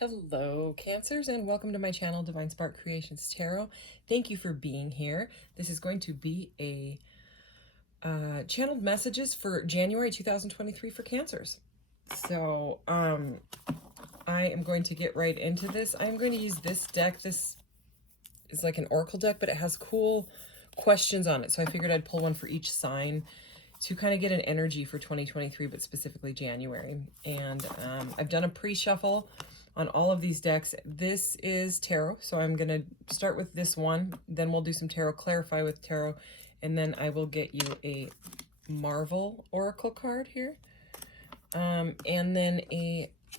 Hello, Cancers, and welcome to my channel, Divine Spark Creations Tarot. Thank you for being here. This is going to be a channeled messages for January 2023 for Cancers. So, I am going to get right into this. I'm going to use this deck. This is like an oracle deck, but it has cool questions on it. So I figured I'd pull one for each sign to kind of get an energy for 2023, but specifically January. And I've done a pre-shuffle on all of these decks. This is tarot, so I'm going to start with this one, then we'll do some tarot, clarify with tarot, and then I will get you a Marvel oracle card here, and then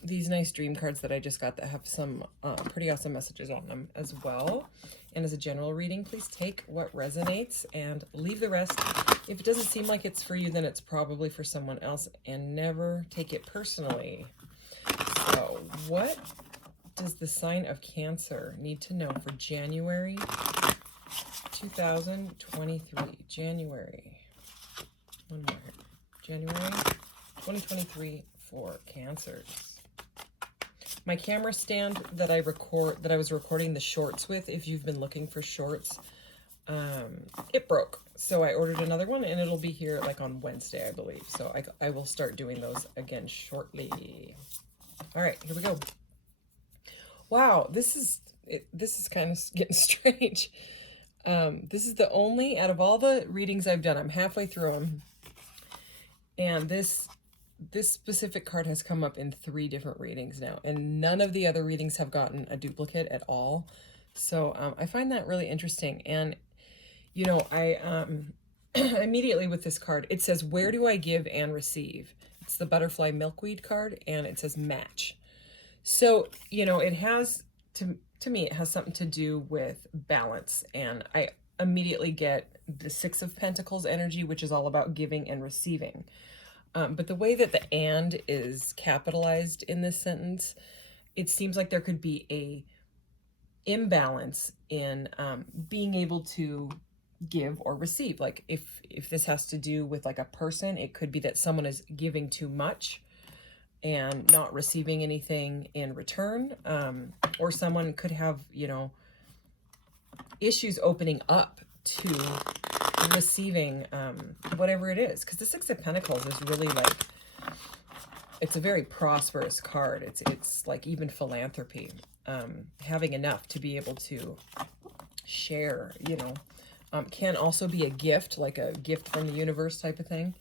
these nice dream cards that I just got that have some pretty awesome messages on them as well. And as a general reading, please take what resonates and leave the rest. If it doesn't seem like it's for you, then it's probably for someone else, and never take it personally. So, what does the sign of Cancer need to know for January 2023? January 2023 for Cancers. My camera stand that I was recording the shorts with, if you've been looking for shorts, it broke. So I ordered another one, and it'll be here like on Wednesday, I believe. So I will start doing those again shortly. All right, here we go. Wow, this is kind of getting strange. This is the only, out of all the readings I've done, I'm halfway through them, and this specific card has come up in 3 different readings now, and none of the other readings have gotten a duplicate at all. So I find that really interesting. And you know, I immediately with this card, it says, where do I give and receive? It's the butterfly milkweed card, and it says match. So, you know, it has, to me, it has something to do with balance. And I immediately get the 6 of Pentacles energy, which is all about giving and receiving. But the way that the "and" is capitalized in this sentence, it seems like there could be a imbalance in being able to give or receive. Like if this has to do with like a person, it could be that someone is giving too much and not receiving anything in return, or someone could have, you know, issues opening up to receiving whatever it is, because the 6 of Pentacles is really like, it's a very prosperous card. It's like even philanthropy, having enough to be able to share, you know. Can also be a gift, like a gift from the universe type of thing.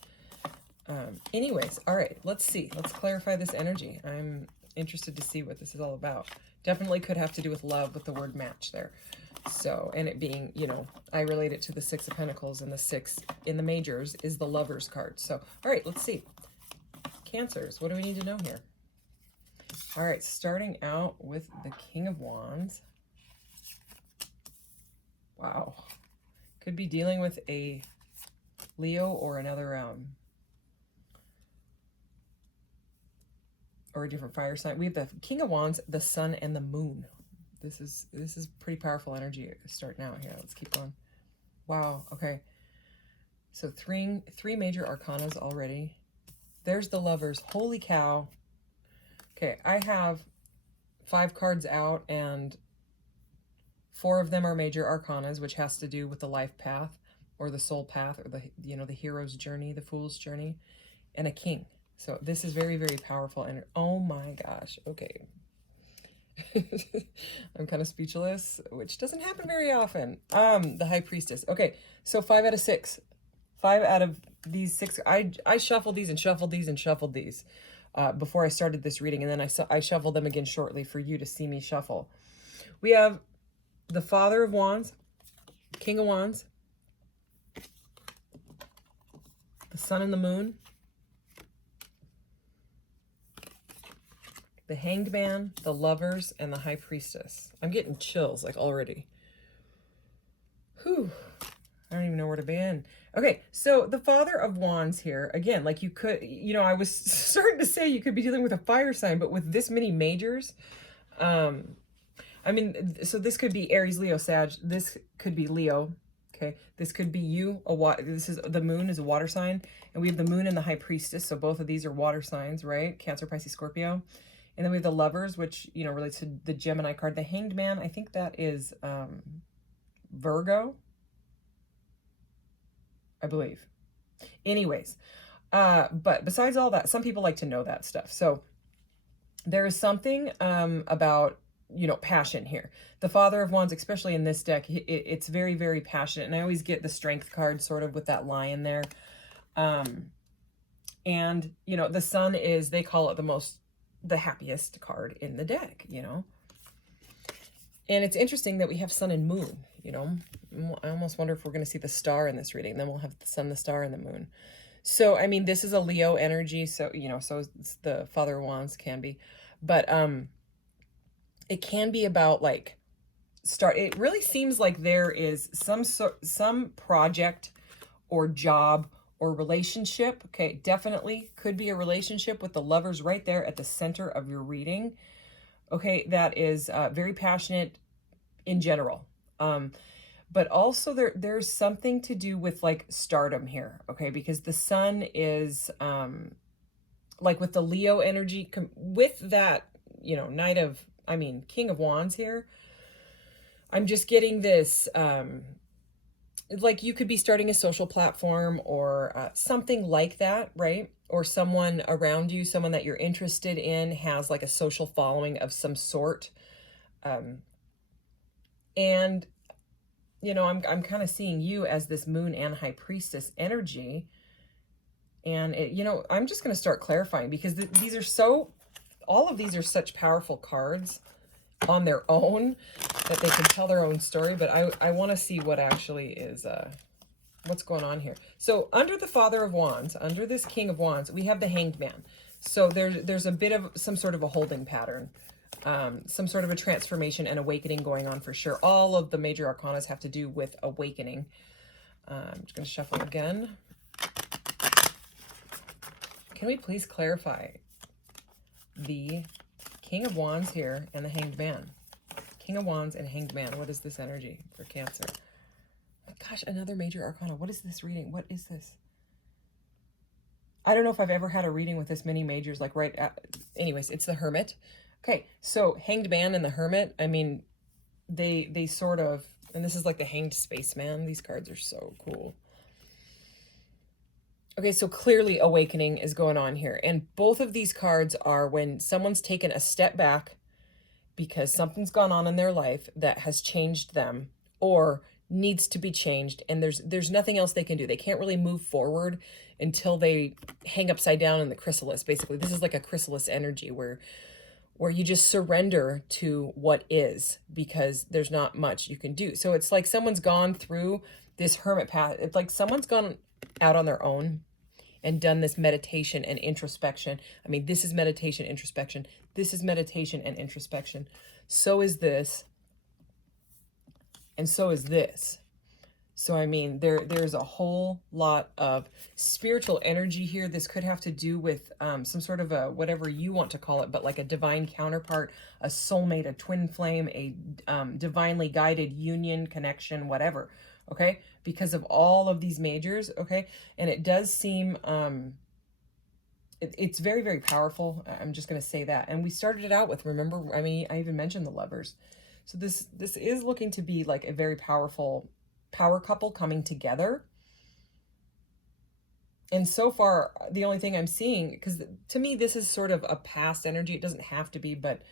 Anyways, all right, let's see. Let's clarify this energy. I'm interested to see what this is all about. Definitely could have to do with love, with the word match there. So, and it being, you know, I relate it to the 6 of Pentacles, and the 6 in the majors is the Lover's card. So, all right, let's see. Cancers, what do we need to know here? All right, starting out with the King of Wands. Wow. Could be dealing with a Leo or another or a different fire sign. We have the King of Wands, the Sun, and the Moon. This is pretty powerful energy starting out here. Let's keep going. Wow. Okay. So three major arcanas already. There's the Lovers. Holy cow. Okay, I have 5 cards out, and 4 of them are major arcanas, which has to do with the life path or the soul path, or the, you know, the hero's journey, the fool's journey, and a king. So this is very, very powerful. And oh my gosh. Okay. I'm kind of speechless, which doesn't happen very often. The High Priestess. Okay, so 5 out of 6. 5 out of these 6. I shuffled these and shuffled these and shuffled these before I started this reading, and then I shuffled them again shortly for you to see me shuffle. We have the Father of Wands, King of Wands, the Sun and the Moon, the Hanged Man, the Lovers, and the High Priestess. I'm getting chills like already. Whew. I don't even know where to begin. Okay, so the Father of Wands here, again, like you could, you know, I was starting to say you could be dealing with a fire sign, but with this many majors, I mean, so this could be Aries, Leo, Sag. This could be Leo. Okay, this could be you. This is the Moon is a water sign, and we have the Moon and the High Priestess. So both of these are water signs, right? Cancer, Pisces, Scorpio. And then we have the Lovers, which, you know, relates to the Gemini card. The Hanged Man, I think that is Virgo, I believe. Anyways, but besides all that, some people like to know that stuff. So there is something about, you know, passion here. The Father of Wands, especially in this deck, it's very, very passionate. And I always get the Strength card sort of with that lion there. And, you know, the Sun is, they call it the happiest card in the deck, you know. And it's interesting that we have Sun and Moon, you know. I almost wonder if we're going to see the star in this reading. Then we'll have the Sun, the star, and the Moon. So, I mean, this is a Leo energy. So, you know, so it's the Father of Wands can be. But it can be about, like, it really seems like there is some project or job or relationship. Okay, definitely could be a relationship with the Lovers right there at the center of your reading. Okay, that is very passionate in general. But also there's something to do with, like, stardom here. Okay, because the Sun is like with the Leo energy, with that, you know, King of Wands here. I'm just getting this, like, you could be starting a social platform or something like that, right? Or someone around you, someone that you're interested in, has like a social following of some sort. And, you know, I'm kind of seeing you as this Moon and High Priestess energy. And, you know, I'm just going to start clarifying, because these are all of these are such powerful cards on their own that they can tell their own story. But I want to see what actually is, what's going on here. So under the Father of Wands, under this King of Wands, we have the Hanged Man. So there's a bit of some sort of a holding pattern, some sort of a transformation and awakening going on for sure. All of the major arcanas have to do with awakening. I'm just going to shuffle again. Can we please clarify the King of Wands here and the Hanged Man? King of Wands and Hanged Man. What is this energy for Cancer? Oh, gosh, another major arcana. What is this reading? What is this? I don't know if I've ever had a reading with this many majors, like anyways, it's the Hermit. Okay, so Hanged Man and the Hermit, I mean, they sort of, and this is like the Hanged Spaceman. These cards are so cool. Okay, so clearly awakening is going on here. And both of these cards are when someone's taken a step back because something's gone on in their life that has changed them or needs to be changed, and there's nothing else they can do. They can't really move forward until they hang upside down in the chrysalis. Basically, this is like a chrysalis energy where you just surrender to what is, because there's not much you can do. So it's like someone's gone through this hermit path. It's like someone's gone out on their own and done this meditation and introspection. I mean, this is meditation, introspection. This is meditation and introspection. So is this. And so is this. So, I mean, there's a whole lot of spiritual energy here. This could have to do with some sort of a, whatever you want to call it, but like a divine counterpart, a soulmate, a twin flame, a divinely guided union, connection, whatever. Okay, because of all of these majors. Okay, and it does seem it's very, very powerful. I'm just going to say that. And we started it out with, remember, I mean, I even mentioned the Lovers. So this is looking to be like a very powerful power couple coming together. And so far, the only thing I'm seeing, because to me this is sort of a past energy, it doesn't have to be, but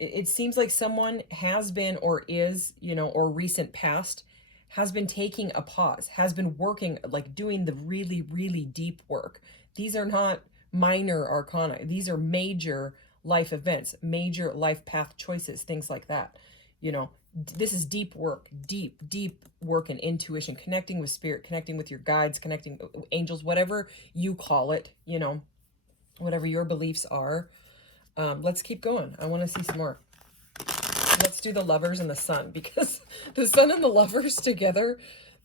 it seems like someone has been, or is, you know, or recent past has been taking a pause, has been working, like doing the really, really deep work. These are not minor arcana. These are major life events, major life path choices, things like that. You know, this is deep work, deep work and intuition, connecting with spirit, connecting with your guides, connecting angels, whatever you call it, you know, whatever your beliefs are. Let's keep going. I want to see some more. Let's do the Lovers and the Sun, because the Sun and the Lovers together,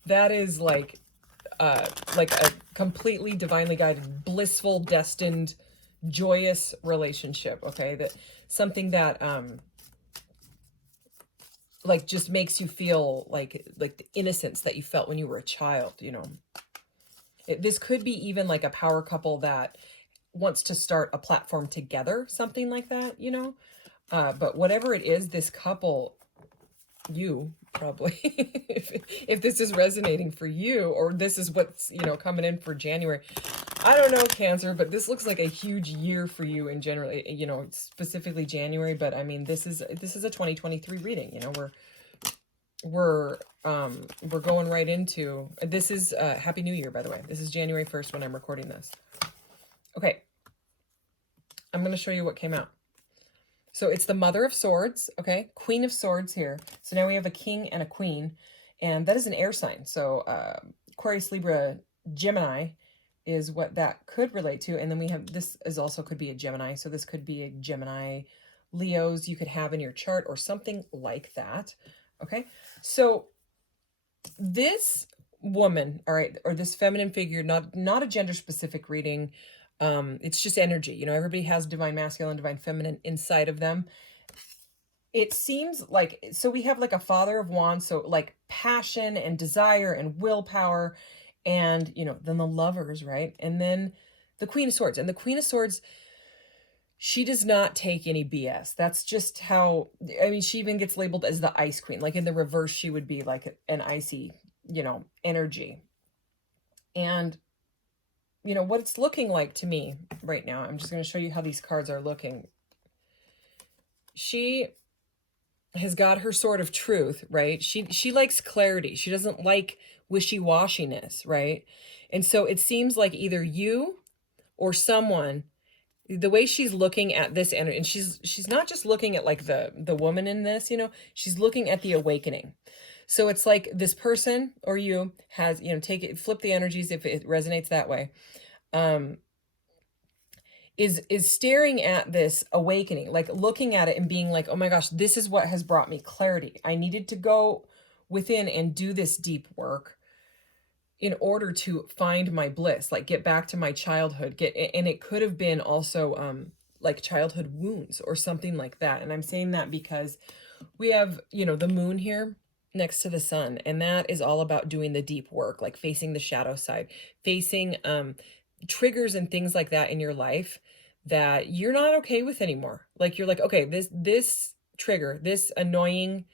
that is like a completely divinely guided, blissful, destined, joyous relationship. Okay, that something that like just makes you feel like the innocence that you felt when you were a child. You know, this could be even like a power couple that wants to start a platform together, something like that, you know? But whatever it is, this couple, you probably, if this is resonating for you, or this is what's, you know, coming in for January, I don't know, Cancer, but this looks like a huge year for you in general, you know, specifically January. But I mean, this is a 2023 reading, you know, we're going right into, this is Happy New Year, by the way. This is January 1st when I'm recording this. Okay, I'm going to show you what came out. So it's the Mother of Swords, okay? Queen of Swords here. So now we have a king and a queen, and that is an air sign. So Aquarius, Libra, Gemini is what that could relate to. And then we have, this is also could be a Gemini. So this could be a Gemini, Leos you could have in your chart or something like that, okay? So this woman, all right, or this feminine figure, not a gender specific reading, it's just energy. You know, everybody has divine masculine, divine feminine inside of them. It seems like, so we have like a Father of Wands, so like passion and desire and willpower, and, you know, then the Lovers, right? And then the Queen of Swords. And the Queen of Swords, she does not take any BS. That's just how, I mean, she even gets labeled as the Ice Queen. Like in the reverse, she would be like an icy, you know, energy. And you know, what it's looking like to me right now, I'm just going to show you how these cards are looking. She has got her sword of truth, right? She likes clarity. She doesn't like wishy-washiness, right? And so it seems like either you or someone, the way she's looking at this energy, and she's not just looking at like the woman in this, you know, she's looking at the awakening. So it's like this person or you has, you know, flip the energies if it resonates that way, is staring at this awakening, like looking at it and being like, oh my gosh, this is what has brought me clarity. I needed to go within and do this deep work in order to find my bliss, like get back to my childhood, and it could have been also like childhood wounds or something like that. And I'm saying that because we have, you know, the moon here next to the sun, and that is all about doing the deep work, like facing the shadow side, facing triggers and things like that in your life that you're not okay with anymore. Like you're like, okay, this trigger, this annoying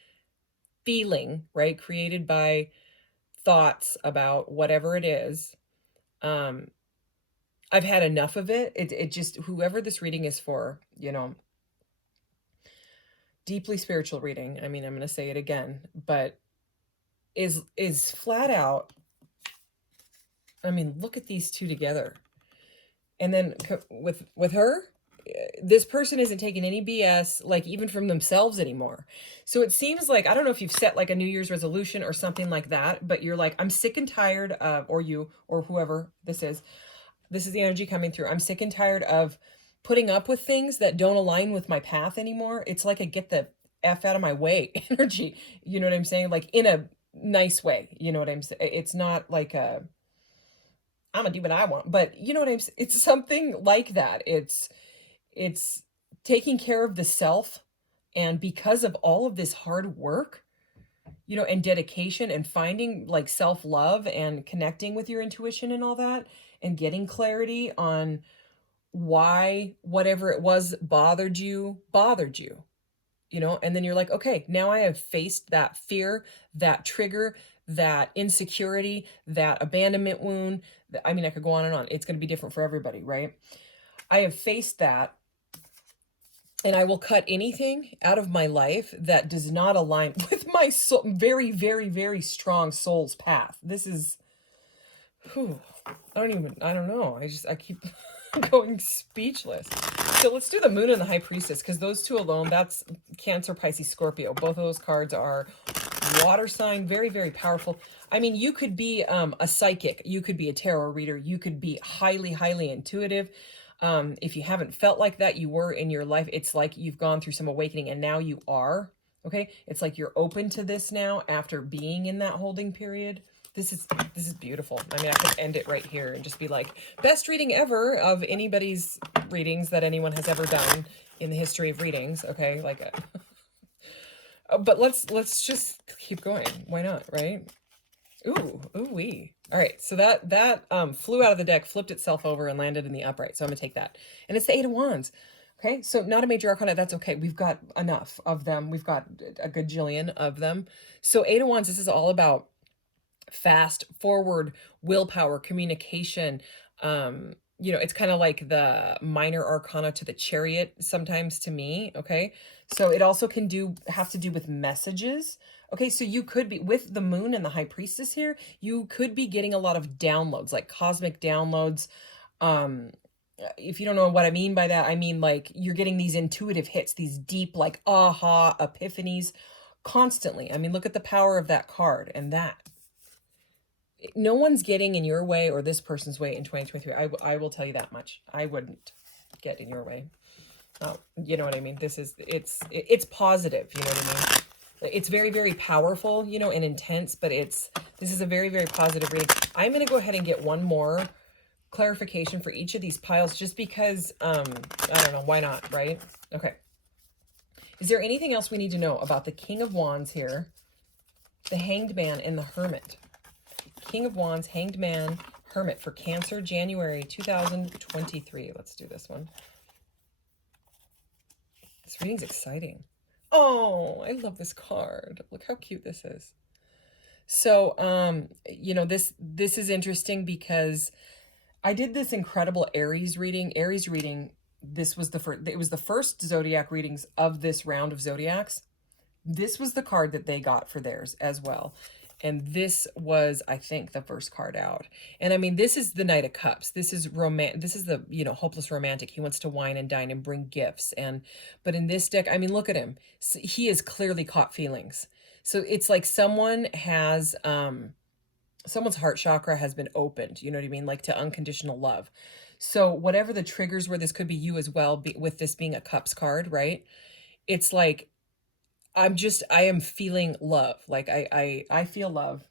feeling, right, created by thoughts about whatever it is, I've had enough of it. It just, whoever this reading is for, you know, deeply spiritual reading, I mean, I'm going to say it again, but is flat out, I mean, look at these two together. And then with her, this person isn't taking any BS, like even from themselves anymore. So it seems like, I don't know if you've set like a New Year's resolution or something like that, but you're like, I'm sick and tired of, or you, or whoever this is the energy coming through. I'm sick and tired of putting up with things that don't align with my path anymore. It's like a get the F out of my way energy. You know what I'm saying? Like in a nice way. You know what I'm saying? It's not like I'm gonna do what I want, but you know what I'm saying? It's something like that. It's taking care of the self. And because of all of this hard work, you know, and dedication and finding like self-love and connecting with your intuition and all that, and getting clarity on why whatever it was bothered you, you know, and then you're like, okay, now I have faced that fear, that trigger, that insecurity, that abandonment wound. I mean, I could go on and on. It's going to be different for everybody, right? I have faced that, and I will cut anything out of my life that does not align with my soul, very, very, very strong soul's path. This is, whew, I don't know. I keep going speechless. So let's do the moon and the high priestess, because those two alone, that's Cancer, Pisces, Scorpio. Both of those cards are water sign, very, very powerful. I mean, you could be a psychic. You could be a tarot reader. You could be highly, highly intuitive. If you haven't felt like that, you were in your life. It's like you've gone through some awakening and now you are, okay? It's like you're open to this now after being in that holding period. This is beautiful. I mean, I could end it right here and just be like, best reading ever of anybody's readings that anyone has ever done in the history of readings, okay? Like, but let's just keep going. Why not, right? Ooh-wee. All right, so that flew out of the deck, flipped itself over, and landed in the upright. So I'm gonna take that. And it's the Eight of Wands. Okay, so not a major arcana. That's okay. We've got enough of them. We've got a gajillion of them. So Eight of Wands, this is all about fast forward willpower, communication. You know, it's kind of like the minor arcana to the Chariot sometimes to me. Okay, so it also can have to do with messages. Okay, so you could be with the Moon and the High Priestess here, you could be getting a lot of downloads, like cosmic downloads. If you don't know what I mean by that, I mean like you're getting these intuitive hits, these deep like aha epiphanies constantly. I mean, look at the power of that card, and that no one's getting in your way or this person's way in 2023. I will tell you that much. I wouldn't get in your way. You know what I mean? It's positive. You know what I mean? It's very, very powerful, you know, and intense, but this is a very, very positive reading. I'm going to go ahead and get one more clarification for each of these piles just because, I don't know, why not, right? Okay. Is there anything else we need to know about the King of Wands here, the Hanged Man, and the Hermit? King of Wands, Hanged Man, Hermit for Cancer, January 2023. Let's do this one. This reading's exciting. Oh, I love this card. Look how cute this is. So, you know, this is interesting because I did this incredible Aries reading. This was it was the first zodiac readings of this round of zodiacs. This was the card that they got for theirs as well. And this was, I think, the first card out. And I mean, this is the Knight of Cups. This is this is the, you know, hopeless romantic. He wants to wine and dine and bring gifts. But in this deck, I mean, look at him. He has clearly caught feelings. So it's like someone has, someone's heart chakra has been opened, you know what I mean? Like to unconditional love. So whatever the triggers were, this could be you as well, with this being a Cups card, right? It's like, I am feeling love. Like I feel love.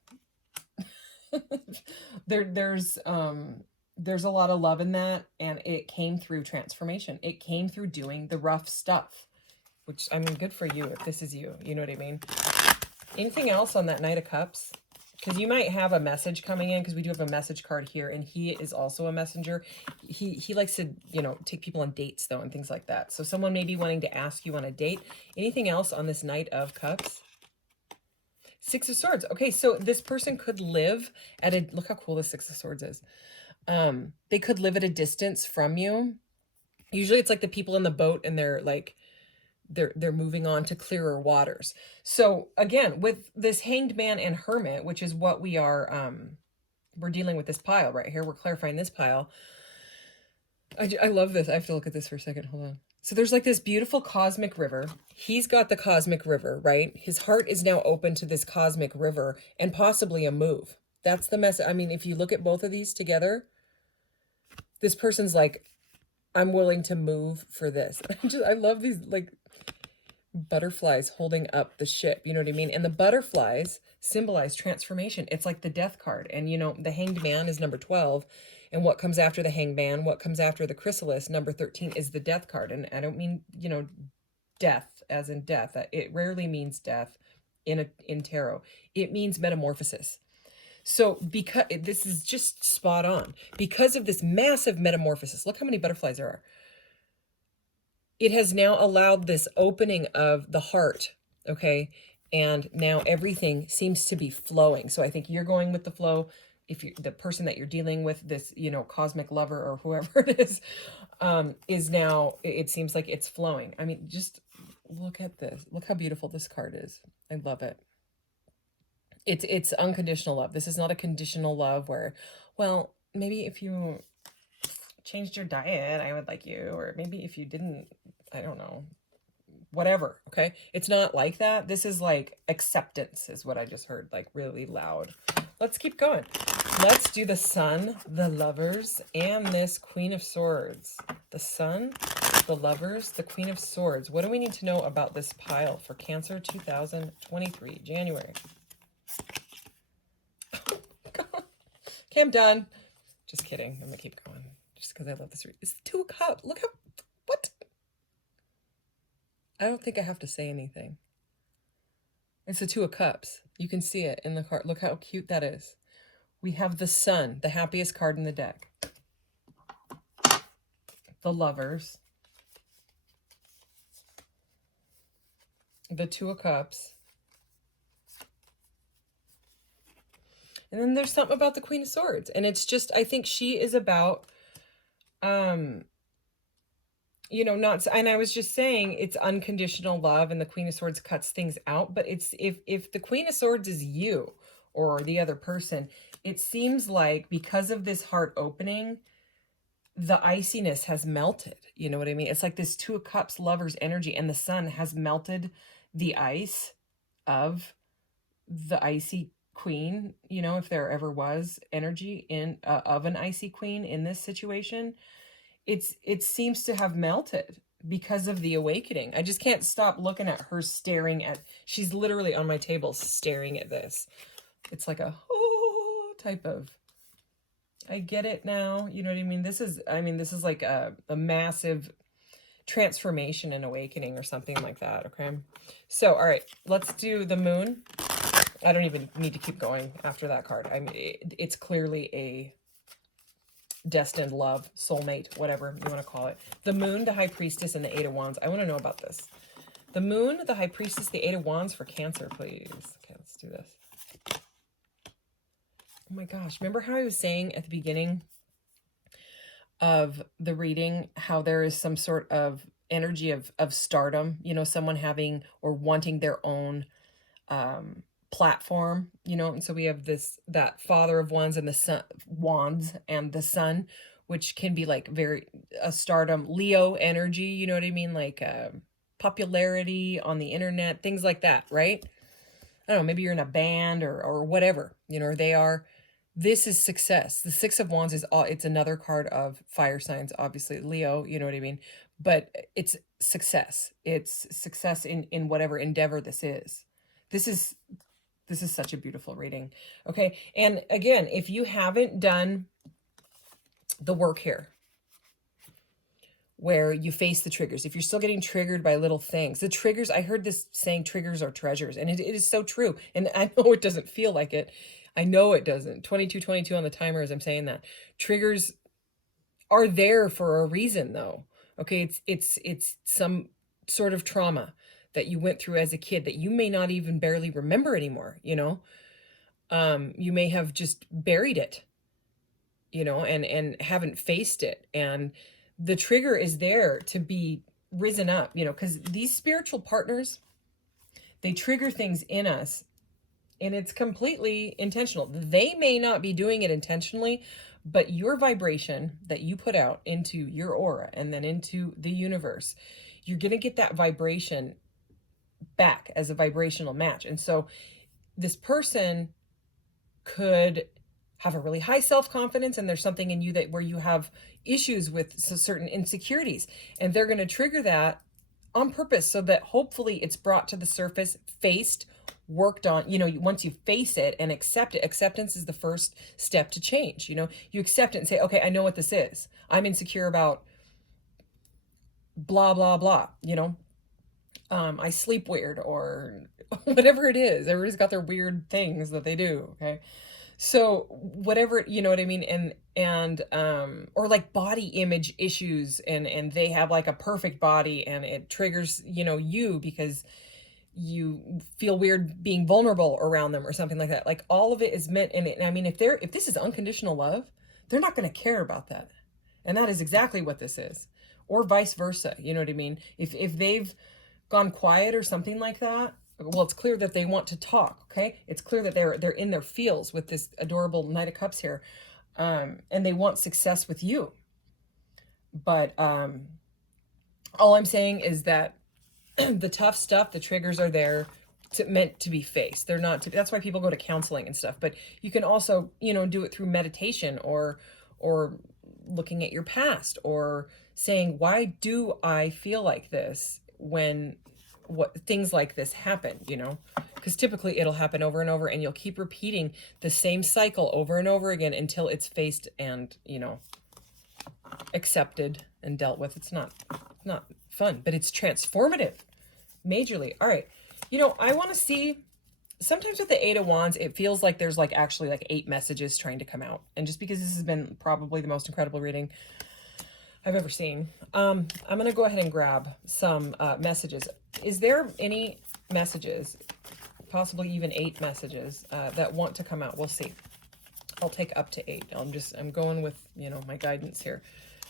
There's a lot of love in that, and it came through transformation. It came through doing the rough stuff, which, I mean, good for you if this is you. You know what I mean? Anything else on that Knight of Cups? Because you might have a message coming in, because we do have a message card here, and he is also a messenger. He likes to, you know, take people on dates, though, and things like that. So someone may be wanting to ask you on a date. Anything else on this Knight of Cups? Six of Swords. Okay, so this person could live at a... Look how cool the Six of Swords is. They could live at a distance from you. Usually it's like the people in the boat, and they're like... They're moving on to clearer waters. So again, with this Hanged Man and Hermit, which is what we are, we're dealing with this pile right here. We're clarifying this pile. I love this. I have to look at this for a second. Hold on. So there's like this beautiful cosmic river. He's got the cosmic river, right? His heart is now open to this cosmic river and possibly a move. That's the message. I mean, if you look at both of these together, this person's like, I'm willing to move for this. I love these, like, butterflies holding up the ship, you know what I mean? And the butterflies symbolize transformation. It's like the Death card. And, you know, the Hanged Man is number 12. And what comes after the Hanged Man, what comes after the Chrysalis, number 13, is the Death card. And I don't mean, you know, death as in death. It rarely means death in tarot. It means metamorphosis. So because this is just spot on, because of this massive metamorphosis, look how many butterflies there are. It has now allowed this opening of the heart, okay? And now everything seems to be flowing. So I think you're going with the flow. If you're the person that you're dealing with, this, you know, cosmic lover or whoever it is now, it seems like it's flowing. I mean, just look at this. Look how beautiful this card is. I love it. It's unconditional love. This is not a conditional love where, well, maybe if you changed your diet, I would like you, or maybe if you didn't, I don't know, whatever. Okay, it's not like that. This is like acceptance is what I just heard, like really loud. Let's keep going. Let's do the Sun, the Lovers, and this Queen of Swords. The Sun, the Lovers, the Queen of Swords. What do we need to know about this pile for Cancer 2023 January? Oh, God. Okay, I'm done. Just kidding. I'm gonna keep going just because I love this read. It's the Two of Cups. Look how, what? I don't think I have to say anything. It's the Two of Cups. You can see it in the card. Look how cute that is. We have the Sun, the happiest card in the deck. The Lovers. The Two of Cups. And then there's something about the Queen of Swords. And it's just, I think she is about, you know, not, and I was just saying it's unconditional love, and the Queen of Swords cuts things out. But it's, if the Queen of Swords is you or the other person, it seems like because of this heart opening, the iciness has melted. You know what I mean? It's like this Two of Cups Lovers energy, and the Sun has melted the ice of the icy queen. You know, if there ever was energy in of an icy queen in this situation, it seems to have melted because of the awakening. I just can't stop looking at her staring at, she's literally on my table staring at this. It's like a oh type of, I get it now. You know what I mean? This is like a massive transformation and awakening or something like that. Okay. So, all right, let's do the Moon. I don't even need to keep going after that card. I mean, it's clearly a destined love, soulmate, whatever you want to call it. The Moon, the High Priestess, and the Eight of Wands. I want to know about this. The Moon, the High Priestess, the Eight of Wands for Cancer, please. Okay, let's do this. Oh my gosh. Remember how I was saying at the beginning of the reading how there is some sort of energy of stardom, you know, someone having or wanting their own platform, you know? And so we have that Father of Wands and the Sun, Wands and the Sun, which can be like very a stardom, Leo energy, you know what I mean? Like popularity on the internet, things like that, right? I don't know, maybe you're in a band or whatever, you know, or they are. This is success. The Six of Wands is all, it's another card of fire signs, obviously Leo, you know what I mean? But it's success. It's success in whatever endeavor this is. This is such a beautiful reading. Okay. And again, if you haven't done the work here, where you face the triggers, if you're still getting triggered by little things, the triggers, I heard this saying, triggers are treasures. And it is so true. And I know it doesn't feel like it. I know it doesn't. 2222 on the timer as I'm saying that. Triggers are there for a reason though. Okay. It's some sort of trauma that you went through as a kid that you may not even barely remember anymore, you know? You may have just buried it, you know, and haven't faced it. And the trigger is there to be risen up, you know, because these spiritual partners, they trigger things in us, and it's completely intentional. They may not be doing it intentionally, but your vibration that you put out into your aura and then into the universe, you're going to get that vibration back as a vibrational match. And so this person could have a really high self-confidence, and there's something in you that where you have issues with certain insecurities, and they're going to trigger that on purpose so that hopefully it's brought to the surface, faced, worked on. You know, once you face it and accept it, acceptance is the first step to change. You know, you accept it and say, okay, I know what this is. I'm insecure about blah, blah, blah, you know, I sleep weird or whatever it is. Everybody's got their weird things that they do. Okay. So whatever, you know what I mean? And or like body image issues, and they have like a perfect body, and it triggers, you know, you because you feel weird being vulnerable around them or something like that. Like all of it is meant. And I mean, if this is unconditional love, they're not going to care about that. And that is exactly what this is, or vice versa. You know what I mean? If they've gone quiet or something like that, well, it's clear that they want to talk. Okay. It's clear that they're in their feels with this adorable Knight of Cups here. And they want success with you. But, all I'm saying is that the tough stuff, the triggers are there meant to be faced. They're not that's why people go to counseling and stuff, but you can also, you know, do it through meditation or looking at your past, or saying, why do I feel like this when things like this happen, you know, because typically it'll happen over and over, and you'll keep repeating the same cycle over and over again until it's faced and, you know, accepted and dealt with. It's not fun, but it's transformative majorly. All right. You know, I want to see sometimes with the Eight of Wands, it feels like there's like actually like 8 messages trying to come out. And just because this has been probably the most incredible reading I've ever seen, I'm going to go ahead and grab some messages. Is there any messages, possibly even 8 messages that want to come out? We'll see. I'll take up to 8. I'm going with, you know, my guidance here.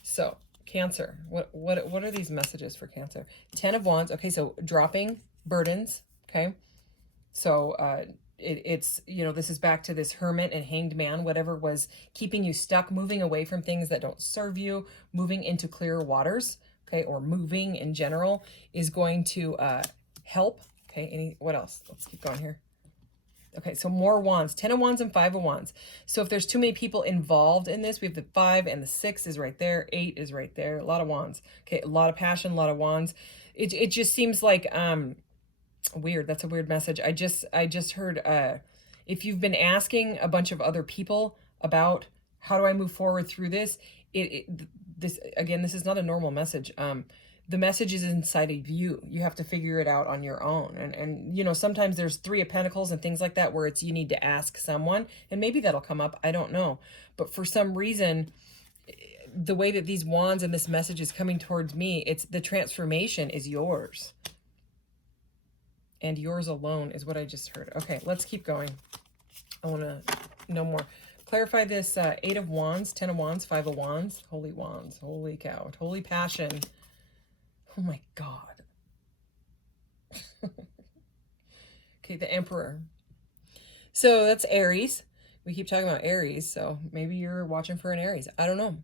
So Cancer, what are these messages for Cancer? 10 of Wands. Okay, so dropping burdens. Okay, so it's, you know, this is back to this Hermit and Hanged Man, whatever was keeping you stuck, moving away from things that don't serve you, moving into clearer waters. Okay, or moving in general is going to help. Okay, what else? Let's keep going here. Okay, so more wands, 10 of wands and 5 of wands. So if there's too many people involved in this, we have the 5 and the 6 is right there. 8 is right there. A lot of wands. Okay, a lot of passion, a lot of wands. It just seems like weird. That's a weird message. I just heard if you've been asking a bunch of other people about how do I move forward through this, this again, this is not a normal message. The message is inside of you. You have to figure it out on your own. And you know, sometimes there's 3 of Pentacles and things like that where it's you need to ask someone, and maybe that'll come up. I don't know. But for some reason, the way that these wands and this message is coming towards me, it's the transformation is yours. And yours alone is what I just heard. Okay, let's keep going. I want to know more. Clarify this 8 of Wands, 10 of Wands, 5 of Wands. Holy Wands. Holy cow. Holy passion. Oh my God. Okay, the Emperor. So that's Aries. We keep talking about Aries, so maybe you're watching for an Aries. I don't know.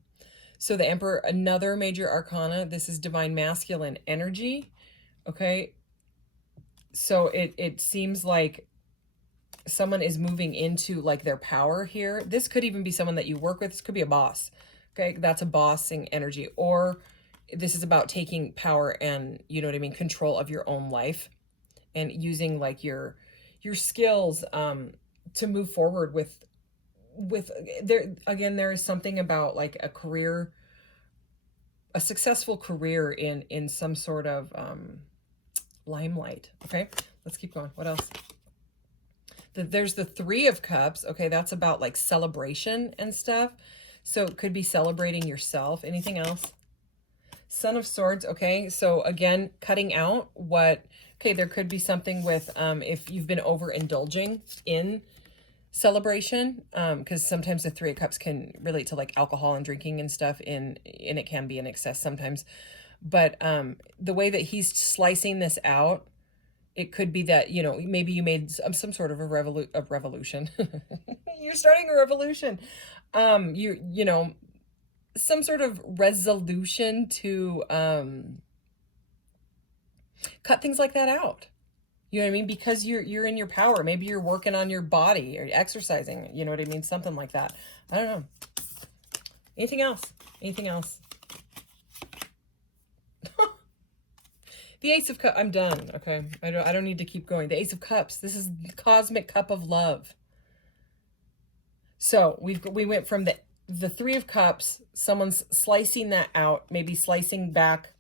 So the Emperor, another major arcana. This is divine masculine energy. Okay. So it seems like someone is moving into like their power here. This could even be someone that you work with. This could be a boss. Okay, that's a bossing energy. Or this is about taking power and, you know what I mean, control of your own life and using like your skills to move forward with there. Again, there is something about like a career, a successful career in some sort of limelight. Okay, let's keep going. What else? There's the 3 of Cups. Okay, that's about like celebration and stuff. So it could be celebrating yourself. Anything else? Son of Swords. Okay, so again, cutting out what, okay, there could be something with if you've been overindulging in celebration, because sometimes the 3 of Cups can relate to like alcohol and drinking and stuff, and it can be in excess sometimes. But the way that he's slicing this out, it could be that, you know, maybe you made some sort of a revolution. You're starting a revolution. You know, some sort of resolution to cut things like that out. You know what I mean? Because you're in your power. Maybe you're working on your body or exercising. You know what I mean? Something like that. I don't know. Anything else? Anything else? The Ace of Cups. I'm done. Okay. I don't need to keep going. The Ace of Cups. This is the cosmic cup of love. So we went from the 3 of Cups. Someone's slicing that out. Maybe slicing back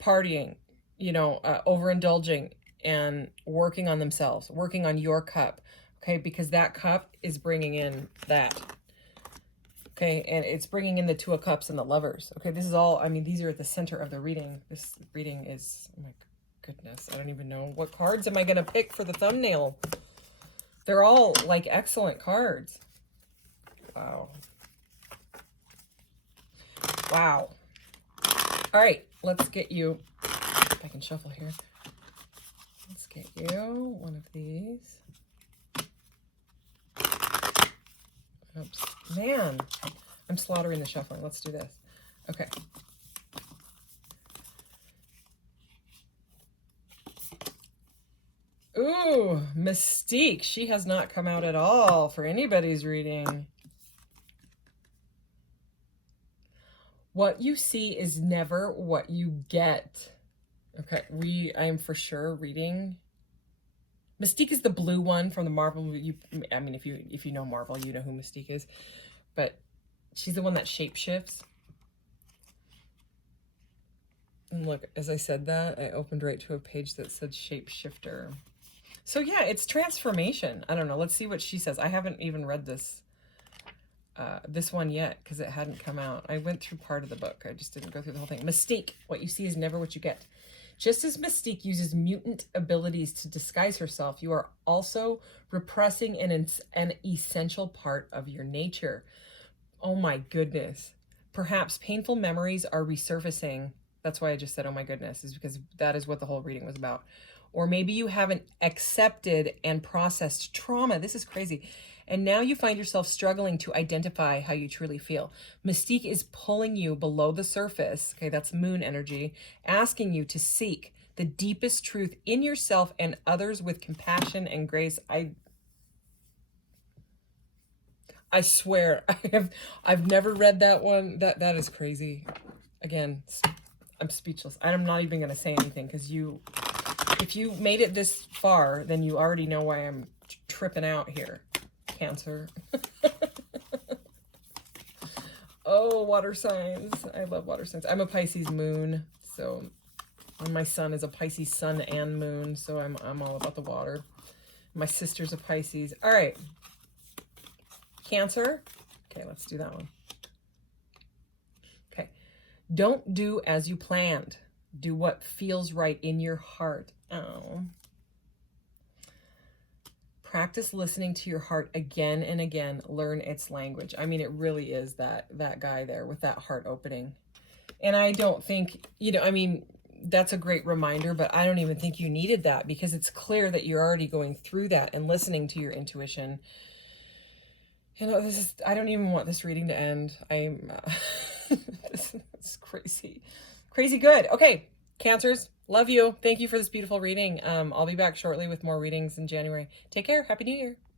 partying, you know, overindulging and working on themselves, working on your cup. Okay. Because that cup is bringing in that. Okay, and it's bringing in the 2 of Cups and the Lovers. Okay, this is all, I mean, these are at the center of the reading. This reading is, oh my goodness, I don't even know. What cards am I going to pick for the thumbnail? They're all, like, excellent cards. Wow. Wow. All right, let's get you, if I can shuffle here. Let's get you one of these. Oops. Man, I'm slaughtering the shuffling. Let's do this. Okay. Ooh, Mystique. She has not come out at all for anybody's reading. What you see is never what you get. Okay, I am for sure reading. Mystique is the blue one from the Marvel. I mean, if you know Marvel, you know who Mystique is. But she's the one that shapeshifts. And look, as I said that, I opened right to a page that said shapeshifter. So yeah, it's transformation. I don't know. Let's see what she says. I haven't even read this one yet because it hadn't come out. I went through part of the book. I just didn't go through the whole thing. Mystique. What you see is never what you get. Just as Mystique uses mutant abilities to disguise herself, you are also repressing an essential part of your nature. Oh my goodness. Perhaps painful memories are resurfacing. That's why I just said, oh my goodness, is because that is what the whole reading was about. Or maybe you haven't accepted and processed trauma. This is crazy. And now you find yourself struggling to identify how you truly feel. Mystique is pulling you below the surface. Okay, that's moon energy, asking you to seek the deepest truth in yourself and others with compassion and grace. I swear, I've never read that one. That is crazy. Again, I'm speechless. I'm not even going to say anything because if you made it this far, then you already know why I'm tripping out here. Cancer. Oh, water signs. I love water signs. I'm a Pisces moon, so my son is a Pisces sun and moon, so I'm all about the water. My sister's a Pisces. All right. Cancer. Okay, let's do that one. Okay. Don't do as you planned. Do what feels right in your heart. Oh. Practice listening to your heart again and again. Learn its language. I mean, it really is that guy there with that heart opening. And I don't think, I mean, that's a great reminder, but I don't even think you needed that because it's clear that you're already going through that and listening to your intuition. I don't even want this reading to end. This is crazy. Crazy good. Okay, Cancers, love you. Thank you for this beautiful reading. I'll be back shortly with more readings in January. Take care. Happy New Year.